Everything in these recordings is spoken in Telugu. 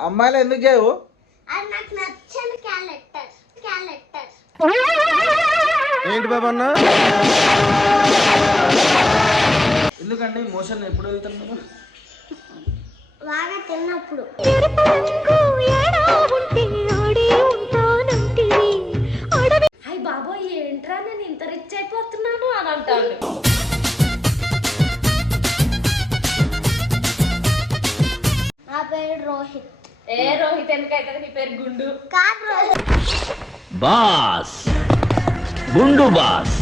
అమ్మాయిలు ఎందుకు చేయవు? అది నాకు నచ్చని క్యారెక్టర్ క్యారెక్టర్ ఏంటి బాబా అన్న? ఎందుకండి మోషన్ ఎప్పుడు వెళ్తున్నారు బాగా తిన్నప్పుడు. అయ్య బాబోయ్ ఏంట్రా నేను ఇంత రిచ్ అయిపోతున్నాను అని అంటాడు ఏ రోహిత్ ఎందుకైతే నీ పేరు గుండు. బాస్. గుండు బాస్.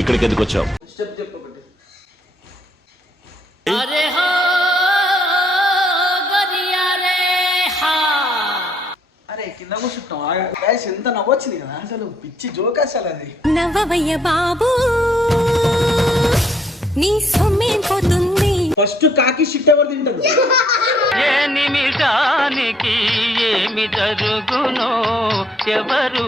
ఇక్కడికి ఎందుకు వచ్చావు? స్టెప్ చెప్పు ఒకటి అరే కింద కూర్చుంటాం గాయస్ ఎంత నవ్వొచ్చింది కదా? అసలు పిచ్చి జోక్ అసలు అది. నవ్వవయ్య బాబు. నీ సొమ్మేం పోతుంది. ఫస్ట్ కాకి షిట్ ఎవరు తింటారు? ఏ నిమిషానికి ఏమి జరుగునో ఎవరు?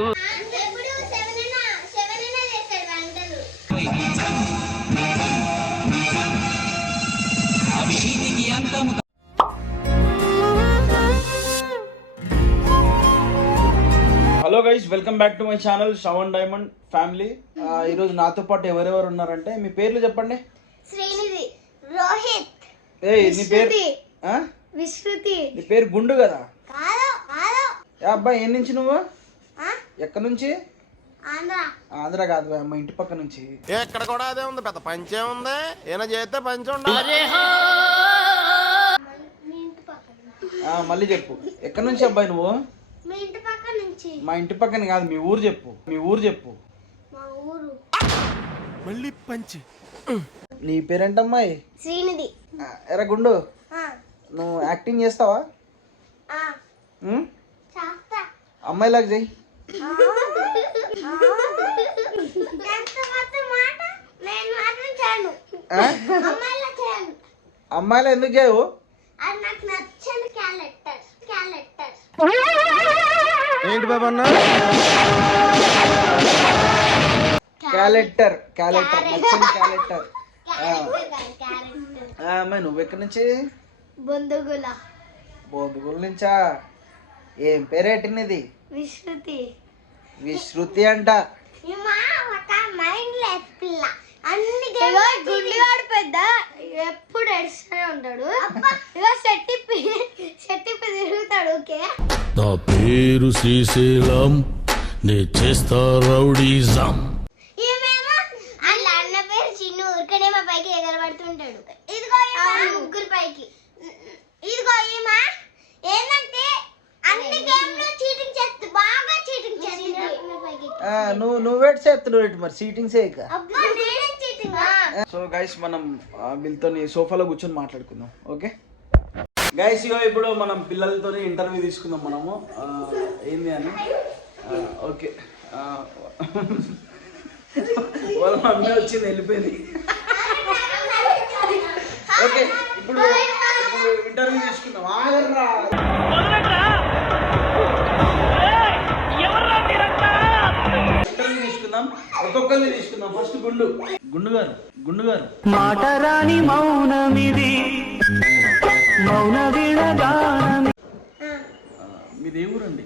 Hello guys welcome back to my channel Shravan diamond family ఈరోజు నాతో పాటు ఎవరెవరు ఉన్నారంటే మీ పేర్లు చెప్పండి. శ్రీనిధి రోహిత్ ఏ నీ పేరు విశ్రుతి. నీ పేరు గుండు కదా? కాదు కాదు. ఏ అబ్బాయి ఏ నుంచి నువ్వు? ఆ? ఎక్కడి నుంచి? ఆంధ్ర. ఆంధ్ర కాదు బాయ్, మా ఇంటి పక్క నుంచి. ఇక్కడ కూడా అదే ఉంది పెద్ద పంచే ఉంది. ఏమైనా చేస్తే పంచ ఉండాలి. మీ ఇంటి పక్కన ఆ, మళ్ళీ చెప్పు. ఎక్కడి నుంచి అబ్బాయి నువ్వు? మీ ఇంటి పక్క నుంచి. మా ఇంటి పక్కన కాదు మీ ఊరు చెప్పు. మీ ఊరు చెప్పు. మా ఊరు. మళ్ళీ పంచి. నీ పేరేంటమ్మాయి? శ్రీనిధి. ఆ, ఎరా గుండు. నువ్వు యాక్టింగ్ చేస్తావా? అమ్మాయిలాగా చెయ్యి. ఆ, ఆ. ఎంత మాత్రం మాట? నేను మాత్రం చేయను. ఆ? అమ్మాయిలా ఎందుకు చేయవు? అది నాకు నచ్చని క్యారెక్టర్ క్యారెక్టర్ ఏంటి బాబా క్యాలెక్టర్ క్యాలెక్టర్ నచ్చిన క్యాలెక్టర్ క్యారెక్టర్ అమ్మాయి నువ్వు ఎక్కడి నుంచి? బొందుగుల. బోధుగుల నుంచా? ఏం పేరేటినది విశ్రుతి. విశ్రుతి అంట. ఈమా ఒక మైండ్ లెస్ పిల్ల అన్ని గుండెగాడు పెద్ద ఎప్పుడు ఎడుస్తూనే ఉంటాడు. ఇగో సెట్టిప్పి సెట్టిప్పి తిరుగుతాడు ఓకే? నా పేరు శ్రీశైలం నే చేస్తా రౌడీజం. ఆ, నువ్వు నువ్వేటి చేస్తున్నావు ఏంటి మరి? సీటింగ్ చేయక? అబ్బా నేనేం చీటింగ్ సో గైస్ మనం వీళ్ళతో సోఫాలో కూర్చొని మాట్లాడుకుందాం ఓకే? గైస్ ఇగో ఇప్పుడు మనం పిల్లలతో ఇంటర్వ్యూ తీసుకుందాం మనము. ఏంది అని? ఓకే. వాళ్ళ మమ్మీ వచ్చింది వెళ్ళిపోయింది. ఓకే ఇప్పుడు ఇప్పుడు ఇంటర్వ్యూ తీసుకుందాం. తీసుకుందాం. ఒక్కొక్కరిని తీసుకుందాం. ఫస్ట్ గుండు. గుండు గారు గుండు గారు మాటరాని మౌనమిది మౌన మీది ఏ ఊరండి?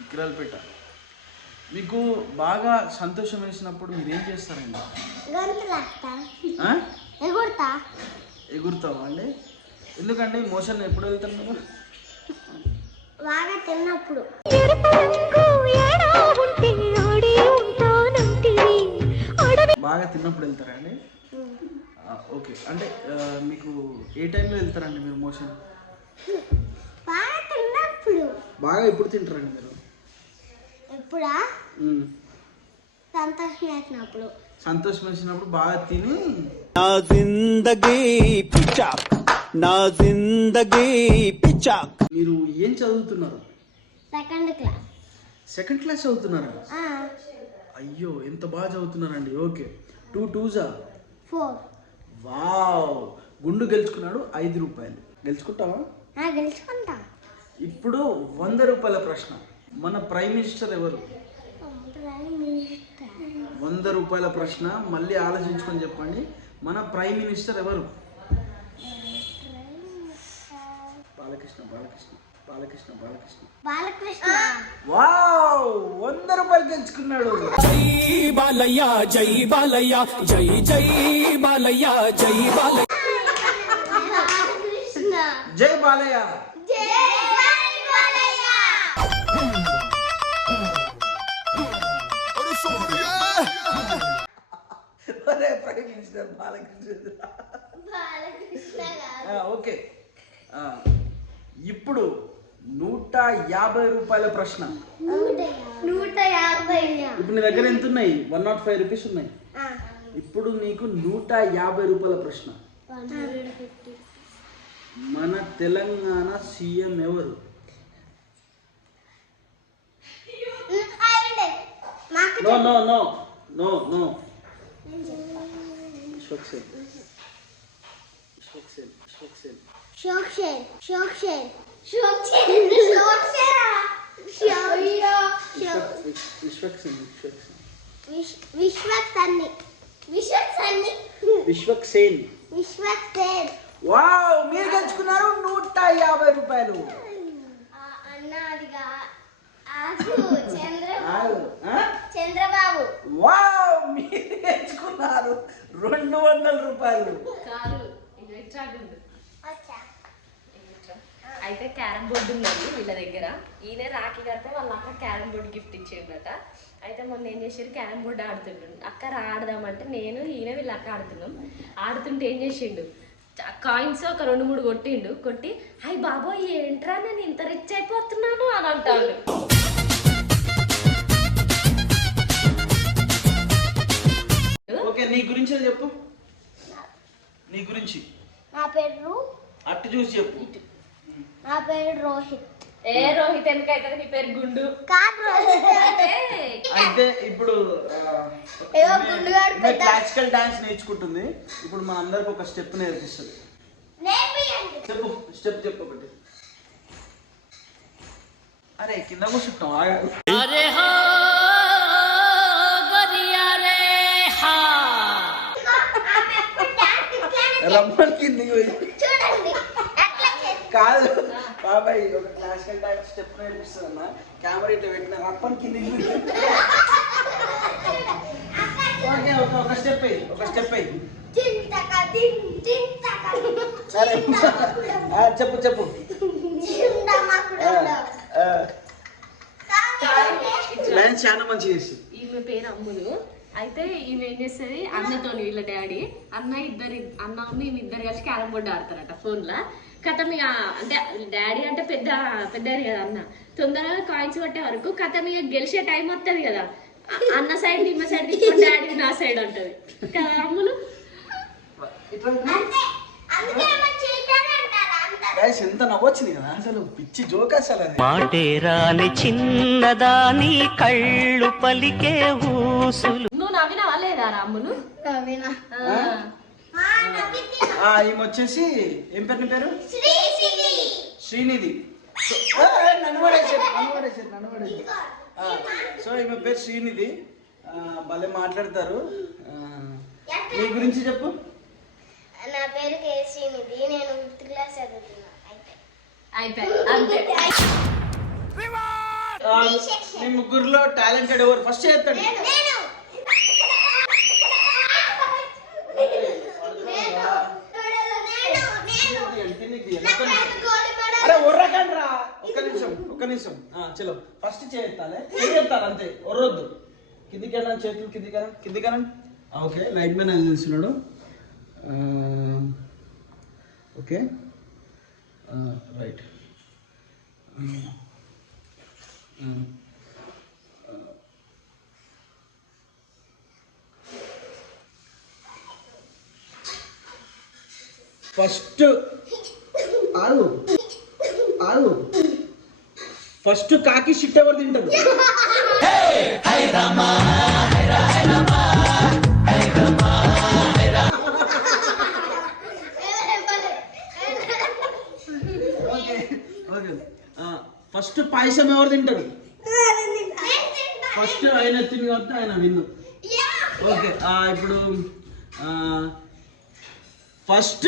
ఇక్రాలపేట. మీకు బాగా సంతోషం వేసినప్పుడు మీరు ఏం చేస్తారండి? ఆ? ఎగురుతా. ఎగురుతావా అండి? ఎందుకండి? మోషన్ ఎప్పుడు వెళ్తారు మీరు? బాగా తిన్నప్పుడు. బాగా తిన్నప్పుడు వెళ్తారా అండి ఓకే. అంటే మీకు ఏ టైంలో వెళ్తారండి మీరు మోషన్? బాగా తిన్నప్పుడు. బాగా ఎప్పుడు తింటారండి మీరు? ఎప్పుడా? ఉమ్. సంతోషం వేసినప్పుడు సంతోషం వేసినప్పుడు బాగా తిని నా జిందగీ పిచ్చాక్. నా జిందగీ పిచ్చాక్. మీరు ఏం చదువుతున్నారు? Second class. సెకండ్ క్లాస్ చదువుతున్నారా? అయ్యో ఎంత బాగా చదువుతున్నారండి. ఓకే. టూ టూజా ఫోర్ వావ్. గుండు గెలుచుకున్నాడు ఐదు రూపాయలు. గెలుచుకుంటావా? గెలుచుకుంటా. ఇప్పుడు వంద రూపాయల ప్రశ్న. మన ప్రైమ్ మినిస్టర్ ఎవరు? వంద రూపాయల ప్రశ్న. మళ్ళీ ఆలోచించుకొని చెప్పండి. మన ప్రైమ్ మినిస్టర్ ఎవరు? బాలకృష్ణ బాలకృష్ణ. బాలకృష్ణ బాలకృష్ణ. బాలకృష్ణ. వావ్! వంద రూపాయలు గెలుచుకున్నాడు. బాలయ్య జై బాలయ్య జై జై బాలయ్య జై బాలయ్య. బాలకృష్ణ. జై బాలయ్య. జై బాలయ్య. అరే ప్రైమ్ మినిస్టర్ బాలకృష్ణ. బాలకృష్ణ కాదు. ఆ, ఓకే. ఆ, ఇప్పుడు నూట యాభై రూపాయల ప్రశ్న. నూట యాభై. ఇప్పుడు నీ దగ్గర ఎంత ఉన్నాయి వన్ నాట్ ఫైవ్ రూపీస్ ఉన్నాయి. ఇప్పుడు నీకు నూట యాభై రూపాయల ప్రశ్న. మన తెలంగాణ సీఎం ఎవరు? No no no no no. Vishwaksen. Vishwaksen wow మీరు గెలుచుకున్నారు నూట యాభై రూపాయలు? చంద్రబాబు. వావ్ మీరు గెలుచుకున్నారు రెండు వందల రూపాయలు. అయితే క్యారమ్ బోర్డు ఉందండి వీళ్ళ దగ్గర. ఈయన రాఖీ కడితే వాళ్ళ అక్క క్యారమ్ బోర్డు గిఫ్ట్ ఇచ్చిండట అయితే మొన్న ఏం చేసారు క్యారమ్ బోర్డు ఆడుతుండు అక్క ఆడదామంటే నేను ఈయన వీళ్ళ అక్క ఆడుతున్నాం. ఆడుతుంటే ఏం చేసిండు? కాయిన్స్ ఒక రెండు మూడు కొట్టిండు. కొట్టి అయ్యి బాబోయ్ ఏంట్రా నేను ఇంత రిచ్ అయిపోతున్నాను? అని అంటాడు. ఓకే నీ గురించి చెప్పు. నీ గురించి. నా పేరు అట్టు చూసి చెప్పు. నా పేరు రోహిత్. ఏ రోహిత్ ఎందుకైతే నీ పేరు గుండు. కాదు రోహిత్. అయితే ఇప్పుడు ఏదో పెద్ద- క్లాసికల్ డాన్స్ నేర్చుకుంటుంది. ఇప్పుడు మన అందరికి ఒక స్టెప్ నేర్పిస్తుంది. చెప్పు స్టెప్ చెప్పు ఒకటి. అరే కింద కూర్చుంటాం ఆగారు డాన్స్ ఇట్లానే రమ్మని. కాదు. బాబాయ్ ఒక క్లాసికల్ టైప్ స్టెప్ నేర్పిస్తుంది అన్న కెమెరా ఇట్లా పెట్టిన రప్పని కింద ఓకే ఒక ఒక స్టెప్ అయ్యి ఒక స్టెప్ అయ్యి సరే. చెప్పు చెప్పు. చాలా మంచి ఈమె పేరు అమ్ములు. అయితే ఈమె ఏం చేస్తుంది? అన్నతో వీళ్ళ డాడీ అన్న ఇద్దరు అన్న ఉన్న ఈమె ఇద్దరు కలిసి క్యారం బోర్డు ఆడతారట ఫోన్లో. కథ ఇక అంటే డాడీ అంటే పెద్ద పెద్ద కదా అన్న. తొందరగా కాయిన్స్ కొట్టే వరకు కథ ఇక గెలిచే టైం వస్తుంది కదా. అన్న సైడ్ ఈమె సైడ్ డాడీ నా సైడ్ ఉంటుంది కదా అమ్ములు? ఎంత నవ్వొచ్చింది కదా. అసలు పిచ్చి జోక్ అసలు అది. మాటే రాని చిన్నదాని కళ్ళు పలికే ఊసులు. నువ్వు నవ్వినావా లేదా రా అమ్ములు? ఈమె వచ్చేసి ఏం పేరు నీ పేరు? శ్రీనిధి. నన్ను పడేసారు నన్ను పడేసారు నన్ను పడేసారు సో ఈమె పేరు శ్రీనిధి. ఆ, భలే మాట్లాడతారు. నీ గురించి చెప్పు. నా పేరు కే శ్రీనిధి నేను ఫిఫ్త్ క్లాస్ చదువుతున్నా. మీ ముగ్గురులో టాలెంటెడ్ ఎవరు? ఫస్ట్ చేస్తాడు నేను నేను అరే ఒర్రకండి రా ఒక్క నిమిషం ఆ, చలో. ఫస్ట్ చేస్తాలే. చేస్తాను అంతే. ఒర్రొద్దు. కిందికైనా చేతులు కిందికైనా కిందికైనా ఓకే. లైట్ మ్యాన్ అని తెలుస్తున్నాడు ఆ, ఓకే. రైట్. ఫస్ట్ ఆగు ఆగు ఫస్ట్ కాకి షిట్ ఎవరు తింటారు? ఫస్ట్ పాయసం ఎవరు తింటారు? ఫస్ట్ ఆయన తిని కాబట్టి ఆయన విన్ను. ఓకే ఇప్పుడు ఫస్ట్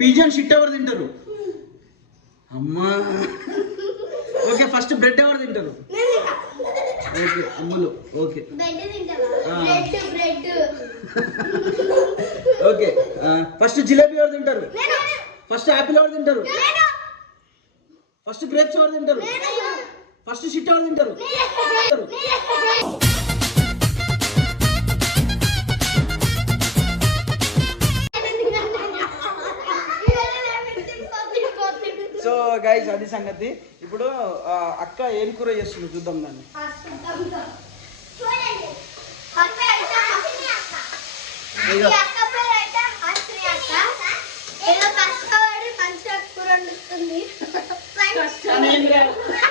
పిజన్ షిట్ ఎవరు తింటారు? అమ్మా. ఓకే ఫస్ట్ బ్రెడ్ ఎవరు తింటారు? ఓకే అమ్మలు. ఓకే. ఓకే ఫస్ట్ జిలేబీ ఎవరు తింటారు? ఫస్ట్ యాపిల్ ఎవరు తింటారు? ఫస్ట్ గ్రేప్స్ ఎవరు తింటారు? ఫస్ట్ షిట్ ఎవరు తింటారు? సో గైస్ అది సంగతి. ఇప్పుడు అక్క ఏం కూర చేస్తుంది? చూద్దాం దాన్ని. చూడండి అక్క.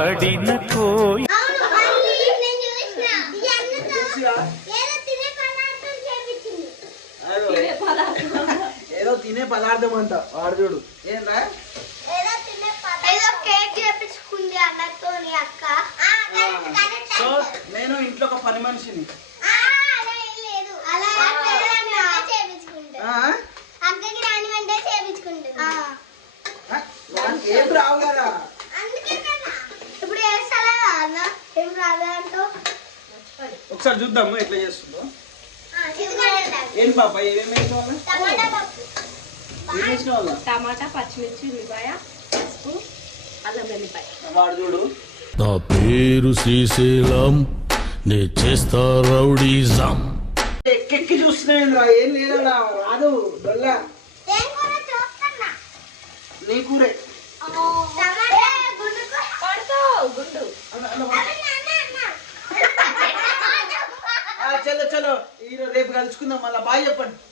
గాయపడిన కోయ. ఏదో తినే పదార్థం అంట. వాడు చూడు. సో. నేను ఇంట్లో ఒక పని మనిషిని. ఏం లేదు. అలా అక్కకి రాని వెంటనే చేపించుకుంటా ఆ? అక్కకి రాని వెంటనే చేపించుకుంటుంది ఆ? నాకు ఏం రావు కదా అందుకే కదా ఇప్పుడు వేస్తారా అన్న ఏం రాదా అంటూ ఒకసారి చూద్దాము ఎట్లా చేస్తుందో. ఏం పాప ఏమేమి టమాటా పప్పు. ఏం వేసిన వాళ్ళ టమాటా పచ్చిమిర్చి ఉల్లిపాయ పసుపు అల్లం వెల్లిపాయ. వాడు చూడు. నా పేరు శ్రీశైలం నే చేస్తా రౌడీజం. ఎక్కెక్కి చూస్తున్నాయింద్రా ఏం లేదడా రాదు డొల్ల ఏం కూర చూస్తున్నా నీ కూరే టమాటా గుండు కూర పడుకో గుండు అన్న, అన్న, అవి నాన్న అన్న ఆ, చలో చలో ఈరోజు రేపు కలుసుకుందాం మళ్ళీ బాయ్ చెప్పండి బాయ్